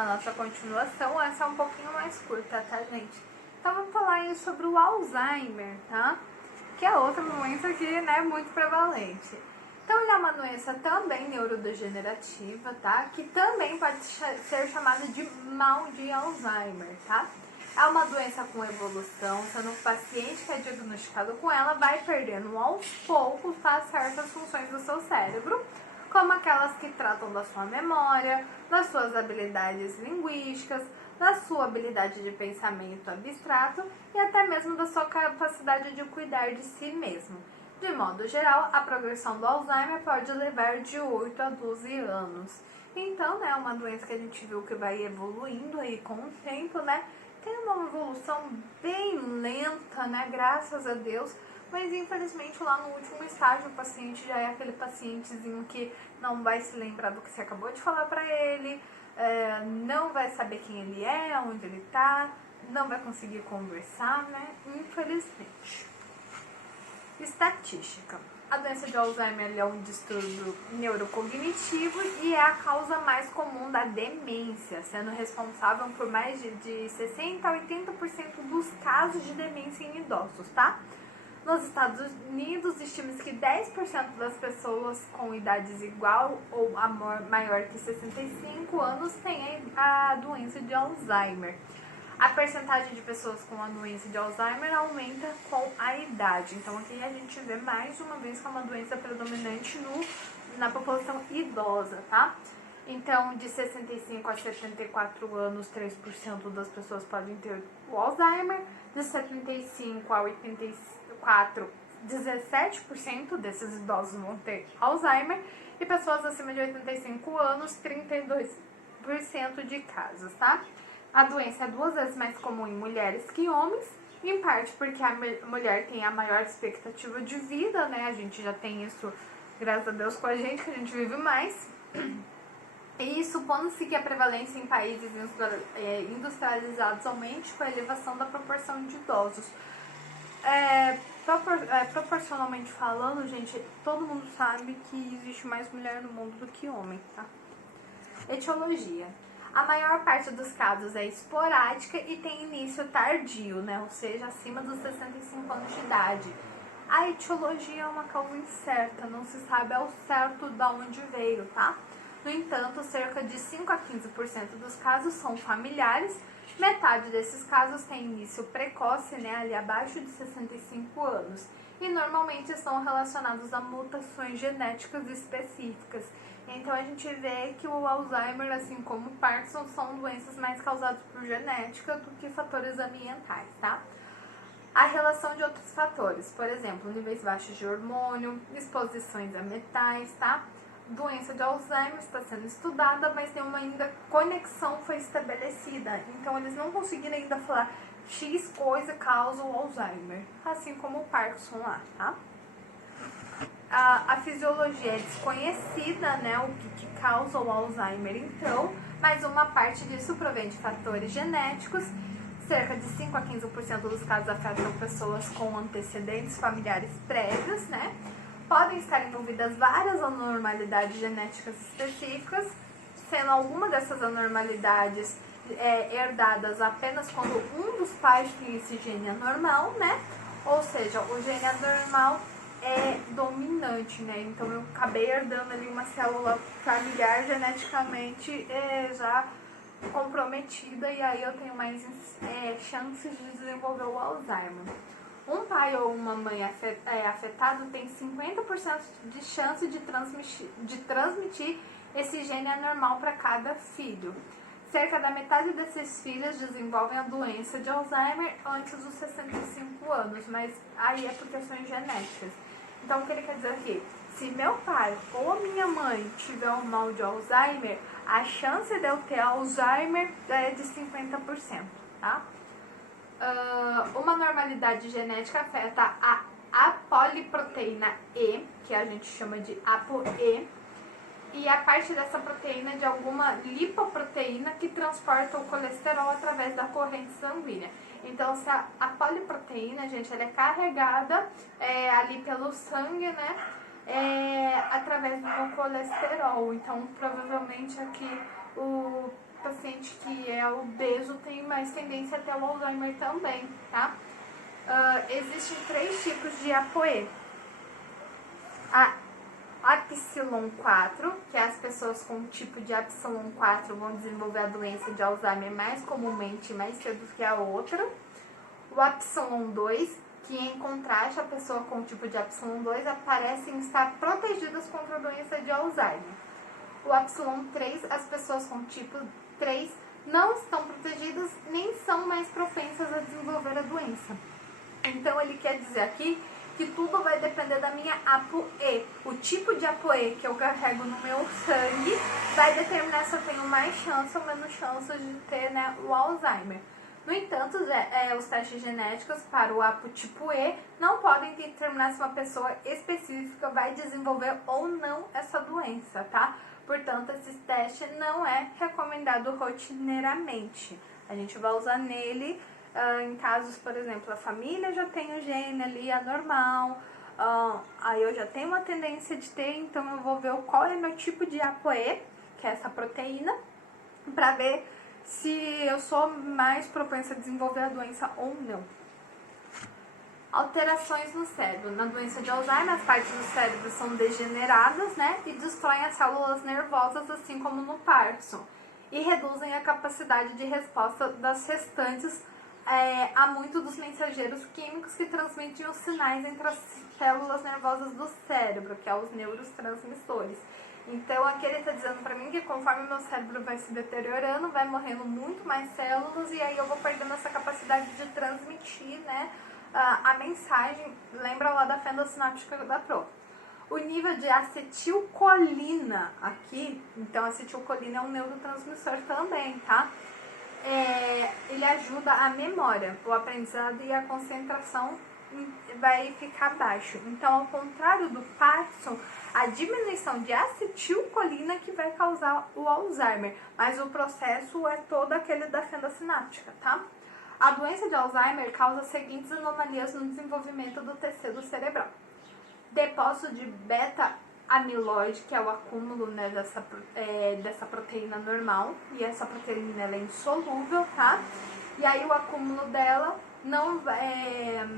na nossa continuação. Essa é um pouquinho mais curta, tá, gente? Então vamos falar aí sobre o Alzheimer, tá? Que é outra doença que, né, é muito prevalente. Então ele é uma doença também neurodegenerativa, tá? Que também pode ser chamada de mal de Alzheimer, tá? É uma doença com evolução, sendo que o paciente que é diagnosticado com ela vai perdendo aos poucos, tá, certas funções do seu cérebro, como aquelas que tratam da sua memória, das suas habilidades linguísticas, da sua habilidade de pensamento abstrato e até mesmo da sua capacidade de cuidar de si mesmo. De modo geral, a progressão do Alzheimer pode levar de 8 a 12 anos. Então, né, é uma doença que a gente viu que vai evoluindo aí com o tempo, né? Tem uma evolução bem lenta, né, graças a Deus, mas infelizmente lá no último estágio o paciente já é aquele pacientezinho que não vai se lembrar do que você acabou de falar pra ele, não vai saber quem ele é, onde ele tá, não vai conseguir conversar, né, infelizmente. Estatística. A doença de Alzheimer é um distúrbio neurocognitivo e é a causa mais comum da demência, sendo responsável por mais de 60 a 80% dos casos de demência em idosos, tá? Nos Estados Unidos, estima-se que 10% das pessoas com idades igual ou maior que 65 anos têm a doença de Alzheimer. A percentagem de pessoas com a doença de Alzheimer aumenta com a idade. Então aqui a gente vê mais uma vez que é uma doença predominante na população idosa, tá? Então, de 65 a 74 anos, 3% das pessoas podem ter o Alzheimer. De 75 a 84, 17% desses idosos vão ter Alzheimer. E pessoas acima de 85 anos, 32% de casos, tá? A doença é 2 vezes mais comum em mulheres que homens, em parte porque a mulher tem a maior expectativa de vida, né? A gente já tem isso, graças a Deus, com a gente, que a gente vive mais. E supondo-se que a prevalência em países industrializados aumente com a elevação da proporção de idosos. Proporcionalmente falando, gente, todo mundo sabe que existe mais mulher no mundo do que homem, tá? Etiologia. A maior parte dos casos é esporádica e tem início tardio, né? Ou seja, acima dos 65 anos de idade. A etiologia é uma causa incerta, não se sabe ao certo de onde veio, tá? No entanto, cerca de 5 a 15% dos casos são familiares. Metade desses casos tem início precoce, né? Ali abaixo de 65 anos. E normalmente estão relacionados a mutações genéticas específicas. Então a gente vê que o Alzheimer, assim como o Parkinson, são doenças mais causadas por genética do que fatores ambientais, tá? A relação de outros fatores, por exemplo, níveis baixos de hormônio, exposições a metais, tá? Doença de Alzheimer está sendo estudada, mas nenhuma ainda conexão foi estabelecida. Então eles não conseguiram ainda falar X coisa causa o Alzheimer, assim como o Parkinson lá, tá? A fisiologia é desconhecida, né, o que causa o Alzheimer então, mas uma parte disso provém de fatores genéticos. Cerca de 5 a 15% dos casos afetam pessoas com antecedentes familiares prévios, né? Podem estar envolvidas várias anormalidades genéticas específicas, sendo alguma dessas anormalidades herdadas apenas quando um dos pais tem esse gene anormal, né? Ou seja, o gene anormal é dominante, né? Então eu acabei herdando ali uma célula familiar geneticamente já comprometida e aí eu tenho mais chances de desenvolver o Alzheimer. Um pai ou uma mãe afetado tem 50% de chance de transmitir esse gene anormal para cada filho. Cerca da metade desses filhos desenvolvem a doença de Alzheimer antes dos 65 anos, mas aí é por questões genéticas. Então, o que ele quer dizer aqui? Se meu pai ou a minha mãe tiver um mal de Alzheimer, a chance de eu ter Alzheimer é de 50%, tá? Uma anormalidade genética afeta a apoliproteína E, que a gente chama de ApoE, e a parte dessa proteína de alguma lipoproteína que transporta o colesterol através da corrente sanguínea. Então, se a poliproteína, gente, ela é carregada ali pelo sangue, né, através do colesterol. Então, provavelmente aqui paciente que é obeso tem mais tendência a ter o Alzheimer também, tá? Existem 3 tipos de APOE. A APSILON4, que as pessoas com o tipo de APSILON4 vão desenvolver a doença de Alzheimer mais comumente e mais cedo que a outra. O APSILON2, que em contraste a pessoa com o tipo de APSILON2 aparecem estar protegidas contra a doença de Alzheimer. O APSILON3, as pessoas com tipo 3 não estão protegidas nem são mais propensas a desenvolver a doença. Então ele quer dizer aqui que tudo vai depender da minha ApoE. O tipo de ApoE que eu carrego no meu sangue vai determinar se eu tenho mais chance ou menos chance de ter, né, o Alzheimer. No entanto, os testes genéticos para o APO tipo E não podem determinar se uma pessoa específica vai desenvolver ou não essa doença, tá? Portanto, esse teste não é recomendado rotineiramente. A gente vai usar nele em casos, por exemplo, a família já tem o gene ali anormal, aí eu já tenho uma tendência de ter, então eu vou ver qual é o meu tipo de ApoE, que é essa proteína, para ver se eu sou mais propensa a desenvolver a doença ou não. Alterações no cérebro. Na doença de Alzheimer, as partes do cérebro são degeneradas, né, e destroem as células nervosas, assim como no Parkinson, e reduzem a capacidade de resposta das restantes a muitos dos mensageiros químicos que transmitem os sinais entre as células nervosas do cérebro, que é os neurotransmissores. Então, aqui ele está dizendo para mim que conforme meu cérebro vai se deteriorando, vai morrendo muito mais células e aí eu vou perdendo essa capacidade de transmitir, né, a mensagem. Lembra lá da fenda sináptica da Pro. O nível de acetilcolina aqui, então acetilcolina é um neurotransmissor também, tá? Ele ajuda a memória, o aprendizado e a concentração vai ficar baixo. Então, ao contrário do Parkinson, a diminuição de acetilcolina que vai causar o Alzheimer, mas o processo é todo aquele da fenda sináptica, tá? A doença de Alzheimer causa as seguintes anomalias no desenvolvimento do tecido cerebral: depósito de beta-amiloide, que é o acúmulo, né, dessa proteína normal, e essa proteína ela é insolúvel, tá? E aí o acúmulo dela não vai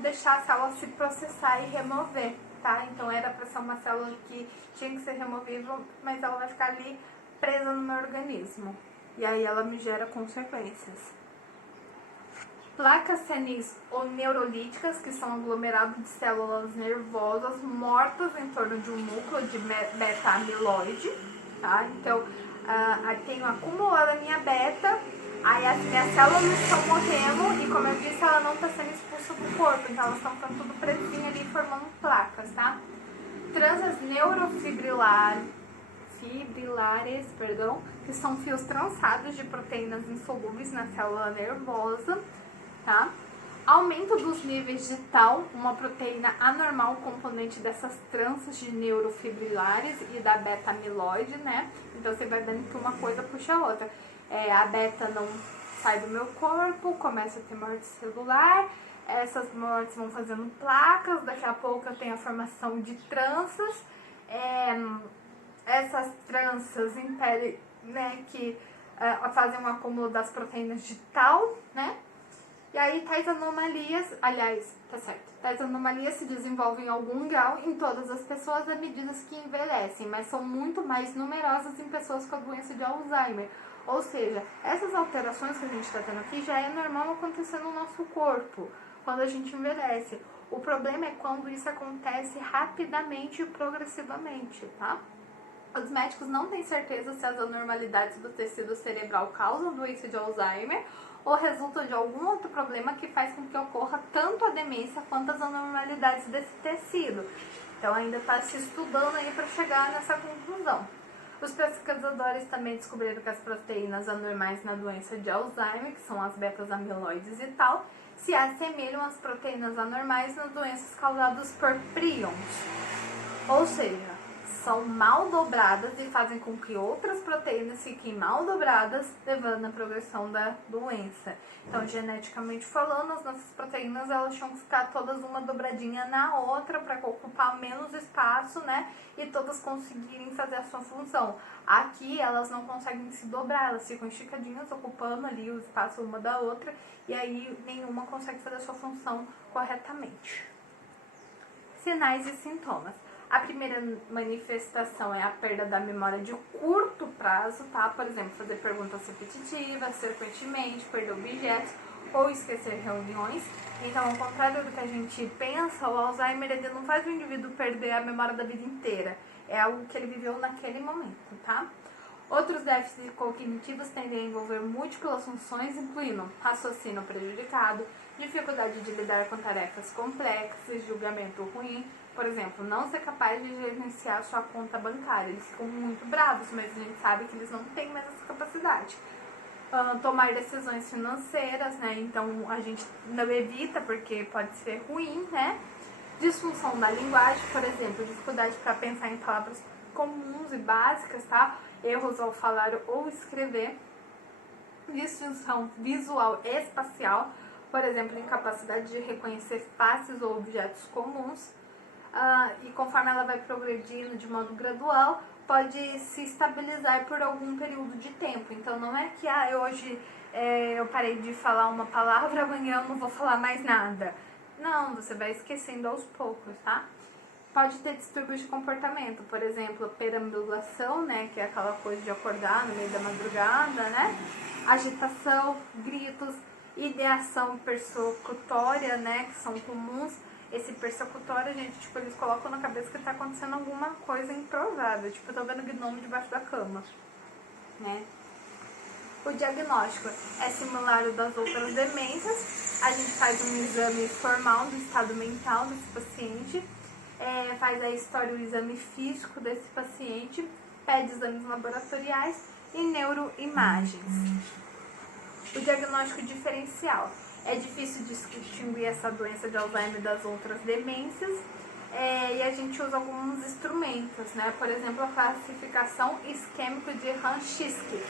deixar a célula se processar e remover, tá? Então era para ser uma célula que tinha que ser removível, mas ela vai ficar ali presa no meu organismo. E aí ela me gera consequências. Placas senis ou neurolíticas, que são aglomerados de células nervosas mortas em torno de um núcleo de beta-amiloide, tá? Então, aí tenho acumulado a minha beta, aí as minhas células estão morrendo e, como eu disse, ela não está sendo expulsa do corpo, então elas estão ficando tudo presinhas ali, formando placas, tá? Tranças neurofibrilares, que são fios trançados de proteínas insolúveis na célula nervosa, tá? Aumento dos níveis de tau, uma proteína anormal componente dessas tranças de neurofibrilares e da beta-amiloide, né? Então você vai vendo que uma coisa puxa a outra. A beta não sai do meu corpo, começa a ter morte celular, essas mortes vão fazendo placas, daqui a pouco eu tenho a formação de tranças, essas tranças impedem, né, que fazem um acúmulo das proteínas de tau, né? E aí tais anomalias, tais anomalias se desenvolvem em algum grau em todas as pessoas à medida que envelhecem, mas são muito mais numerosas em pessoas com a doença de Alzheimer. Ou seja, essas alterações que a gente está tendo aqui já é normal acontecer no nosso corpo, quando a gente envelhece. O problema é quando isso acontece rapidamente e progressivamente, tá? Os médicos não têm certeza se as anormalidades do tecido cerebral causam doença de Alzheimer ou resultam de algum outro problema que faz com que ocorra tanto a demência quanto as anormalidades desse tecido. Então ainda está se estudando aí para chegar nessa conclusão. Os pesquisadores também descobriram que as proteínas anormais na doença de Alzheimer, que são as betas-amiloides e tal, se assemelham às proteínas anormais nas doenças causadas por prions. Ou seja, são mal dobradas e fazem com que outras proteínas fiquem mal dobradas, levando à progressão da doença. Então, geneticamente falando, as nossas proteínas elas tinham que ficar todas uma dobradinha na outra para ocupar menos espaço, né? E todas conseguirem fazer a sua função. Aqui elas não conseguem se dobrar, elas ficam esticadinhas, ocupando ali o espaço uma da outra, e aí nenhuma consegue fazer a sua função corretamente. Sinais e sintomas. A primeira manifestação é a perda da memória de curto prazo, tá? Por exemplo, fazer perguntas repetitivas, frequentemente, perder objetos ou esquecer reuniões. Então, ao contrário do que a gente pensa, o Alzheimer ele não faz o indivíduo perder a memória da vida inteira. É algo que ele viveu naquele momento, tá? Outros déficits cognitivos tendem a envolver múltiplas funções, incluindo raciocínio prejudicado, dificuldade de lidar com tarefas complexas, julgamento ruim, por exemplo, não ser capaz de gerenciar sua conta bancária. Eles ficam muito bravos, mas a gente sabe que eles não têm mais essa capacidade. Tomar decisões financeiras, né? Então a gente não evita porque pode ser ruim, né? Disfunção da linguagem, por exemplo, dificuldade para pensar em palavras comuns e básicas, tá? Erros ao falar ou escrever. Disfunção visual e espacial, por exemplo, incapacidade de reconhecer faces ou objetos comuns. E conforme ela vai progredindo de modo gradual, pode se estabilizar por algum período de tempo. Então não é que hoje eu parei de falar uma palavra, amanhã eu não vou falar mais nada. Não, você vai esquecendo aos poucos, tá? Pode ter distúrbios de comportamento, por exemplo, perambulação, né, que é aquela coisa de acordar no meio da madrugada, né? Agitação, gritos, ideação persecutória, né, que são comuns. Esse persecutório, gente, tipo, eles colocam na cabeça que tá acontecendo alguma coisa improvável. Tipo, eu tô vendo gnomo debaixo da cama, né? O diagnóstico é similar ao das outras demências. A gente faz um exame formal do estado mental desse paciente, faz a história, o exame físico desse paciente, pede exames laboratoriais e neuroimagens. O diagnóstico diferencial. É difícil distinguir essa doença de Alzheimer das outras demências, e a gente usa alguns instrumentos, né? Por exemplo, a classificação isquêmica de Rachitsky,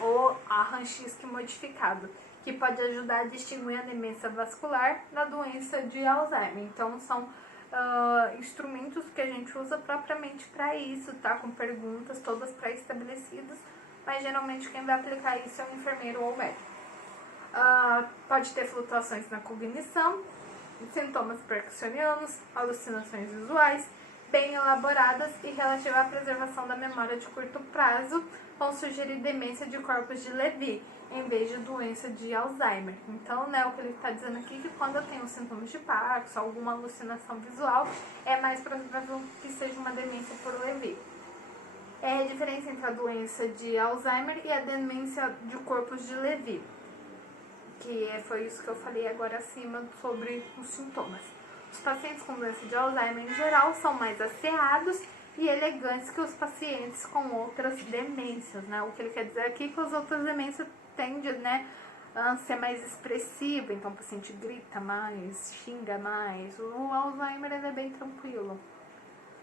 ou a Rachitsky modificado, que pode ajudar a distinguir a demência vascular da doença de Alzheimer. Então, são instrumentos que a gente usa propriamente para isso, tá? Com perguntas todas pré-estabelecidas, mas geralmente quem vai aplicar isso é o enfermeiro ou o médico. Pode ter flutuações na cognição, sintomas parkinsonianos, alucinações visuais, bem elaboradas e relativa à preservação da memória de curto prazo, vão sugerir demência de corpos de Levy, em vez de doença de Alzheimer. Então, né, o que ele está dizendo aqui é que quando eu tenho sintomas de Parkinson, alguma alucinação visual, é mais provável que seja uma demência por Levy. É a diferença entre a doença de Alzheimer e a demência de corpos de Levy, que foi isso que eu falei agora acima sobre os sintomas. Os pacientes com doença de Alzheimer em geral são mais asseados e elegantes que os pacientes com outras demências, né? O que ele quer dizer aqui é que as outras demências tendem, né, a ser mais expressiva, então o paciente grita mais, xinga mais. O Alzheimer ele é bem tranquilo.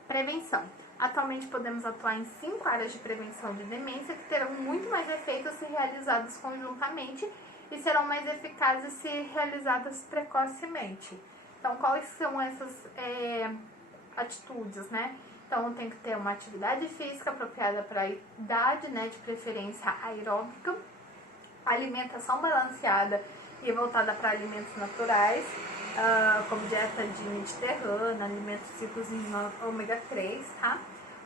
Prevenção. Atualmente podemos atuar em 5 áreas de prevenção de demência que terão muito mais efeitos se realizadas conjuntamente e serão mais eficazes se realizadas precocemente. Então, quais são essas atitudes, né? Então, tem que ter uma atividade física apropriada para a idade, né? De preferência aeróbica, alimentação balanceada e voltada para alimentos naturais, como dieta de mediterrânea, alimentos ricos em ômega 3, tá?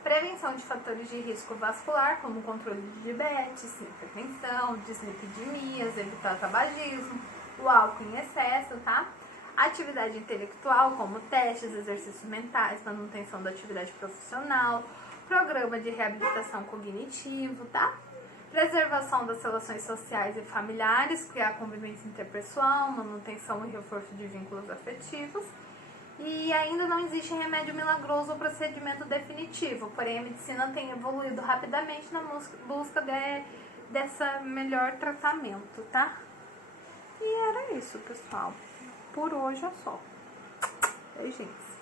Prevenção de fatores de risco vascular, como controle de diabetes, hipertensão, dislipidemias, evitar tabagismo, o álcool em excesso, tá? Atividade intelectual, como testes, exercícios mentais, manutenção da atividade profissional, programa de reabilitação cognitivo, tá? Preservação das relações sociais e familiares, criar convivência interpessoal, manutenção e reforço de vínculos afetivos. E ainda não existe remédio milagroso ou procedimento definitivo, porém a medicina tem evoluído rapidamente na busca dessa melhor tratamento, tá? E era isso, pessoal. Por hoje é só. Beijinhos.